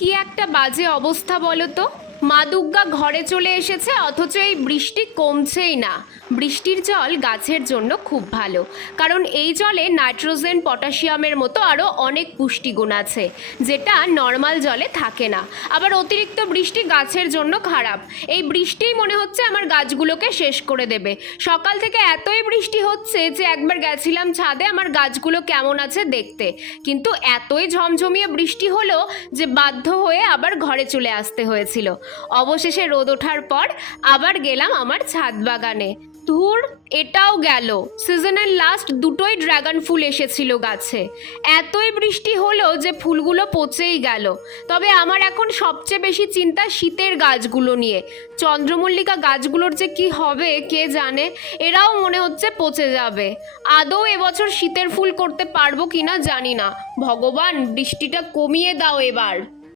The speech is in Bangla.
কি একটা বাজে অবস্থা বলো তো। মা দুর্গা ঘরে চলে এসেছে, অথচ এই বৃষ্টি কমছেই না। বৃষ্টির জল গাছের জন্য খুব ভালো, কারণ এই জলে নাইট্রোজেন, পটাশিয়ামের মতো আরও অনেক পুষ্টিগুণ আছে, যেটা নর্মাল জলে থাকে না। আবার অতিরিক্ত বৃষ্টি গাছের জন্য খারাপ। এই বৃষ্টিই মনে হচ্ছে আমার গাছগুলোকে শেষ করে দেবে। সকাল থেকে এতই বৃষ্টি হচ্ছে যে একবার গেছিলাম ছাদে আমার গাছগুলো কেমন আছে দেখতে, কিন্তু এতই ঝমঝমিয়ে বৃষ্টি হলো যে বাধ্য হয়ে আবার ঘরে চলে আসতে হয়েছিল। অবশেষে রোদ ওঠার পর আবার গেলাম আমার ছাদ বাগানে। ধুর, এটাও গেল। সিজনের লাস্ট দুটোই ড্রাগন ফুল এসেছিল গাছে। এতই বৃষ্টি হলো যে ফুলগুলো পচেই গেল। তবে আমার এখন সবচেয়ে বেশি চিন্তা শীতের গাছগুলো নিয়ে। চন্দ্রমল্লিকা গাছগুলোর যে কি হবে কে জানে, এরাও মনে হচ্ছে পচে যাবে। আদৌ এবছর শীতের ফুল করতে পারবো কিনা জানি না। ভগবান, বৃষ্টিটা কমিয়ে দাও এবার।